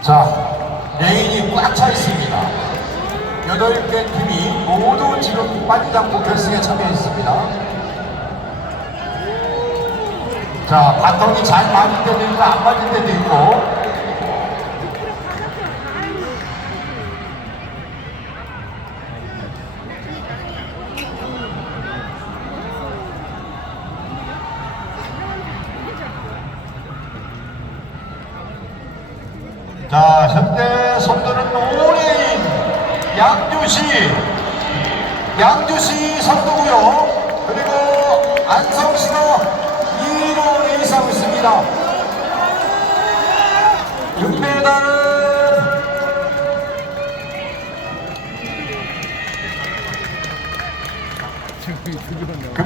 자, 레인이 꽉 차 있습니다. 여덟 개 팀이 모두 지금 빠지지 않고 결승에 참여했습니다. 자, 바톤이 잘 맞을 때도 있고 안 맞을 때도 있고 자, 현재 선두는 노레인 양주시 양주시 선두고요. 그리고 안성시가 2위로 레이스하고 있습니다. 금메달은